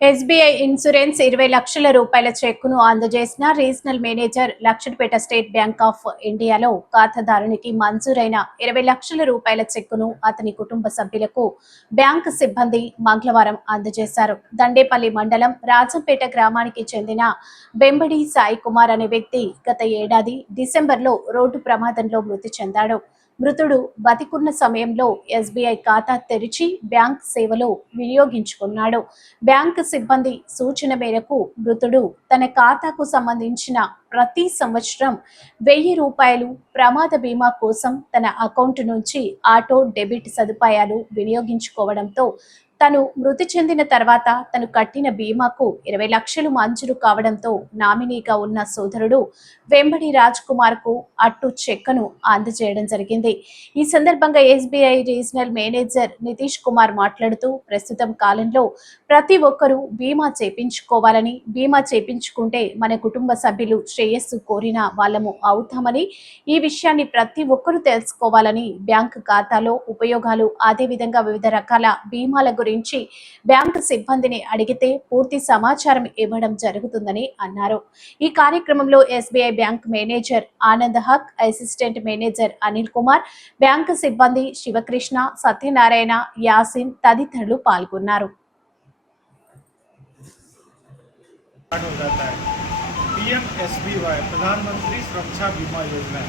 SBI insurance ఇరవై లక్షల రూపాయల చెక్కును అందజేసిన regional manager Luxettipet State Bank of ఇండియాలో ఖాతాదారునికి మంజూరైన ఇరవై లక్షల రూపాయల చెక్కును అతని కుటుంబ సభ్యులకు బ్యాంక్ సిబ్బంది మంగళవారం అందజేశారు. దండేపల్లి మండలం రాజంపేట గ్రామానికి చెందిన బెంబడి సాయి కుమార్ అనే వ్యక్తి గత ఏడాది డిసెంబర్లో రోడ్డు ప్రమాదంలో మృతి చెందాడు. మృతుడు బతికున్న సమయంలో ఎస్బీఐ ఖాతా తెరిచి బ్యాంక్ సేవలో వినియోగించుకున్నాడు. బ్యాంక్ సిబ్బంది సూచన మేరకు మృతుడు తన ఖాతాకు సంబంధించిన ప్రతి సంవత్సరం వెయ్యి రూపాయలు ప్రమాద బీమా కోసం తన అకౌంట్ నుంచి ఆటో డెబిట్ సదుపాయాలు వినియోగించుకోవడంతో తను మృతి చెందిన తర్వాత తను కట్టిన బీమాకు ఇరవై లక్షలు మంజూరు కావడంతో నామినీగా ఉన్న సోదరుడు వెంబడి రాజ్ కుమార్కు అట్టు చెక్కను అందజేయడం జరిగింది. ఈ సందర్భంగా SBI regional manager Nitish Kumar మాట్లాడుతూ ప్రస్తుతం కాలంలో ప్రతి ఒక్కరూ బీమా చేపించుకోవాలని బీమా చేపించుకుంటే మన కుటుంబ సభ్యులు శ్రేయస్సు కోరిన వాళ్ళము అవుతామని ఈ విషయాన్ని ప్రతి ఒక్కరూ తెలుసుకోవాలని బ్యాంకు ఖాతాలో ఉపయోగాలు అదేవిధంగా వివిధ రకాల బీమాల గురించి బ్యాంక్ సిబ్బందిని అడిగితే పూర్తి సమాచారం ఇవ్వడం జరుగుతుందని అన్నారు ఈ కార్యక్రమంలో SBI bank manager Anand Haq assistant manager Anil Kumar bank సిబ్బంది శివకృష్ణ సత్యనారాయణ యాసిన్ తదితరులు పాల్గొన్నారు स्टार्ट हो जाता है पीएम एस बी वाई प्रधानमंत्री सुरक्षा बीमा योजना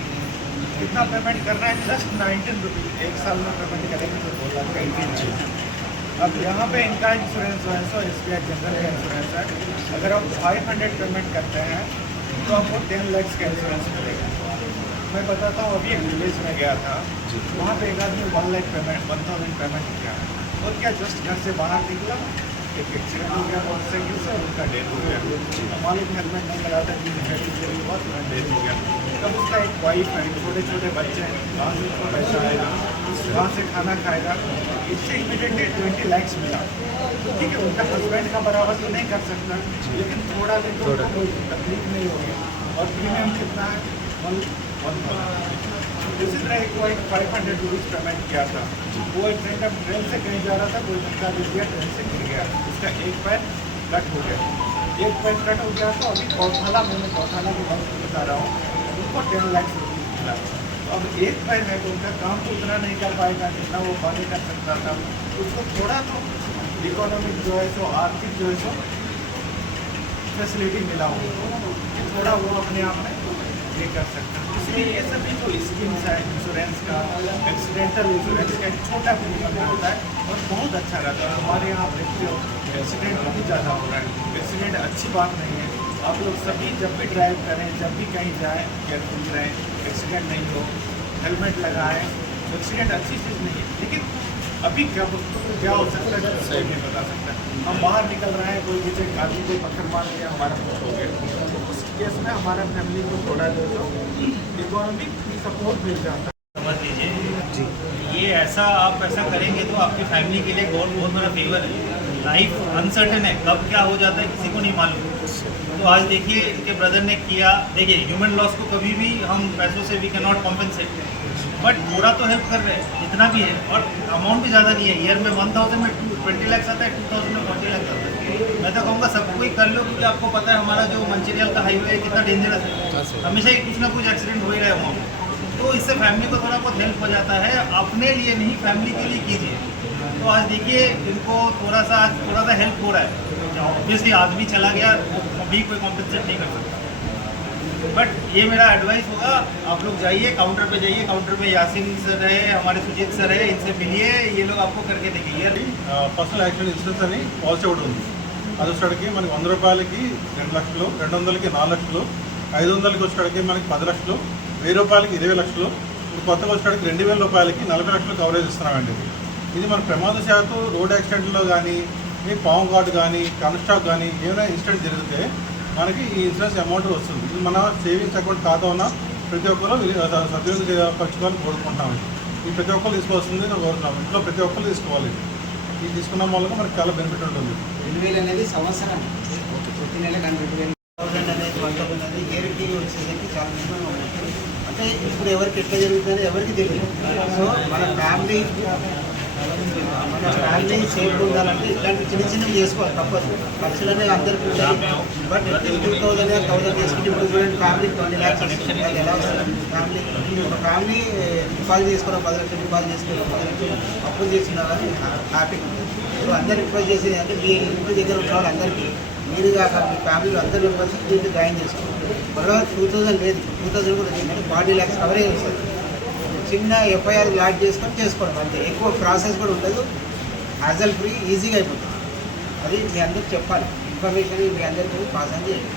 कितना पेमेंट करना है जस्ट नाइनटीन रुपीज़ एक साल में पेमेंट करेंगे तो दो लाख का इंश्योरेंस अब यहाँ पे इनका इंश्योरेंस जो है सो एस बी आई जनरल का इंश्योरेंस है। अगर आप फाइव हंड्रेड पेमेंट करते हैं तो आपको टेन लैक्स का इंश्योरेंस मिलेगा। मैं बताता हूँ अभी एक विलेज में गया था। वहाँ पे एक आदमी one lakh payment one thousand payment किया। और क्या जस्ट घर से बाहर निकला। एक एक्सीडेंट हो गया मोटरसाइकिल से और उनका डेथ हो गया। मालिक हेलमेट नहीं लगाता जिस हेड इंजरी हुआ तो डेथ हो गया। उसका एक वाइफ है छोटे छोटे बच्चे हैं कहाँ से उसको पैसा आएगा कहाँ से खाना खाएगा इससे इमीडिएटली ट्वेंटी लैक्स मिला। ठीक है उनका हस्बैंड का बराबर तो नहीं कर सकता लेकिन थोड़ा दिन तो कोई तकलीफ़ नहीं होगी। और प्रीमियम कितना है? वन वन इसी तरह एक को एक फाइव हंड्रेड रुपीज़ पेमेंट किया था। वो एक ट्रेन का ट्रेन से कहीं जा रहा था कोई धक्का दे दिया ट्रेन से गिर गया। उसका एक पैर कट हो गया। एक पैर कट हो गया तो अभी गौशाला मैंने गौशाला के वक्त बता रहा हूँ। उनको टेन मिला। अब एक है तो उनका काम तो उतना नहीं कर पाएगा जितना वो पहले कर सकता था। उसको थोड़ा तो इकोनॉमिक जो है सो, आर्थिक जो है सो फैसिलिटी मिला हो। थोड़ा वो अपने आप में ये कर सकता हैं इसलिए ये सभी जो स्कीम्स है इंश्योरेंस का एक्सीडेंटल इंश्योरेंस का, एक छोटा प्रीमियम होता है और बहुत अच्छा रहता है। हमारे यहाँ देखते हो एक्सीडेंट बहुत ज़्यादा हो रहा है। एक्सीडेंट अच्छी बात नहीं है। आप लोग सभी जब भी ड्राइव करें, जब भी कहीं जाएँ केयरफुल रहें एक्सीडेंट नहीं हो हेलमेट लगाएँ एक्सीडेंट अच्छी चीज़ नहीं है। लेकिन अभी क्या क्या हो सकता है? सही नहीं बता सकता। हम बाहर निकल रहे हैं, कोई किसी आदमी कोई पत्थर मार दिया हमारा कुछ हो गया। तो उस केस में हमारा फैमिली को थोड़ा जो तो इकोनॉमिक सपोर्ट मिल जाता है। ऐसा आप ऐसा करेंगे तो आपकी फैमिली के लिए बहुत बहुत बड़ा फेवर है। लाइफ अनसर्टन है। कब क्या हो जाता है किसी को नहीं मालूम। तो आज देखिए इनके ब्रदर ने किया। देखिए ह्यूमन लॉस को कभी भी हम पैसों से we can not compensate but थोड़ा तो हेल्प कर रहे हैं जितना भी है। और अमाउंट भी ज़्यादा नहीं है। ईयर में वन थाउज़ेंड में टू ट्वेंटी लैक्स आता है टू थाउज़ेंड में फोर्टी लैक्स आता है। मैं तो कहूँगा सबको ही कर लो क्योंकि आपको पता है हमारा जो मंचेरियल का हाईवे है कितना डेंजरस है। हमेशा ही कुछ ना कुछ एक्सीडेंट हो ही रहा है वहाँ। तो इससे फैमिली को थोड़ा बहुत हेल्प हो जाता है अपने लिए नहीं फैमिली के लिए कीजिए तो आज देखिए इनको थोड़ा सा आज थोड़ा सा हेल्प हो रहा है ऑब्वियसली आदमी चला गया अभी कोई कॉम्पनसेट नहीं कर सकता बट ये मेरा एडवाइस होगा आप लोग जाइए काउंटर पे जाइए काउंटर पे यासिन सर है हमारे सुजीत सर है इनसे मिलिए ये लोग आपको करके देंगे ये పర్సనల్ యాక్సిడెంట్ ఇన్సూరెన్స్ అని పాలసీ ఒకటి ఉంది అది వచ్చేటికి మనకి వంద రూపాయలకి రెండు లక్షలు రెండు వందలకి నాలుగు లక్షలు ఐదు వందలకి వచ్చేటికి మనకి పది లక్షలు వెయ్యి రూపాయలకి ఇరవై లక్షలు ఇప్పుడు కొత్తగా వచ్చేటికి రెండు వేల రూపాయలకి నలభై లక్షలు కవరేజ్ ఇస్తున్నామండి. ఇది. ఇది మన ప్రమాదశాత్తు రోడ్ యాక్సిడెంట్లో కానీ మీ పాము కార్డు కానీ కన్స్టాక్ కానీ ఏమైనా ఇన్సిడెంట్ జరిగితే మనకి ఈ ఇన్సూరెన్స్ అమౌంట్ వస్తుంది. ఇది మన సేవింగ్స్ అకౌంట్ ఖాతా ఉన్న ప్రతి ఒక్కరు సద్వినియోగపరచుకోవాలని కోరుకుంటామండి ఈ ప్రతి ఒక్కరు తీసుకోవాల్సింది నేను కోరుతున్నాం. ఇంట్లో ప్రతి ఒక్కరు తీసుకోవాలి. ఇది తీసుకున్న వల్ల మనకి చాలా బెనిఫిట్ ఉంటుంది. రెండు వేలు అనేది సంవత్సరం. ప్రతి నెల థౌజండ్ అనేది వన్ థౌసండ్ అనేది ఇయర్కి వచ్చేసరికి చాలా మినిమం ఉంటుంది. అంటే ఇప్పుడు ఎవరికి ఎట్లా జరుగుతుందో ఎవరికి తెలియదు. సో మన ఫ్యామిలీ మన ఫ్యామిలీ సేఫ్ ఉండాలంటే ఇట్లాంటి చిన్న చిన్నవి చేసుకోవాలి తప్పదు. ఖర్చులు అనేవి అందరికీ ఉంటాయి బట్ టూ థౌసండ్ థౌసండ్ చేసుకుంటే ఇప్పుడు చూడండి ఫ్యామిలీ ట్వంటీ ల్యాక్స్ వస్తుంది. అది ఎలా వస్తుంది? ఫ్యామిలీ ఒక ఫ్యామిలీ డిపాజిట్ చేసుకున్న పది లక్షలు డిపాజిట్ చేసుకున్న పది లక్షలు అప్పులు చేసినా కానీ హ్యాపీగా ఉంటుంది సో అందరు రిక్వెస్ట్ చేసేది అంటే మీ ఇంటి దగ్గర ఉన్న వాళ్ళు అందరికీ మీరు కాక మీ ఫ్యామిలీలో అందరూ కలిసి దీంట్లో జాయిన్ చేసుకోండి మరో టూ థౌసండ్ లేదు. టూ థౌసండ్ కూడా లేదు. బాడీ ల్యాక్స్ కవరేజ్ వస్తుంది చిన్న ఎఫ్ఐఆర్ లాడ్ చేసుకొని చేసుకోవడం అంతే. ఎక్కువ ప్రాసెస్ కూడా ఉండదు. హ్యాజల్ ఫ్రీ ఈజీగా అయిపోతుంది. అది మీ అందరికి చెప్పాలి. ఇన్ఫర్మేషన్ మీ అందరికీ పాస్ అని చేయాలి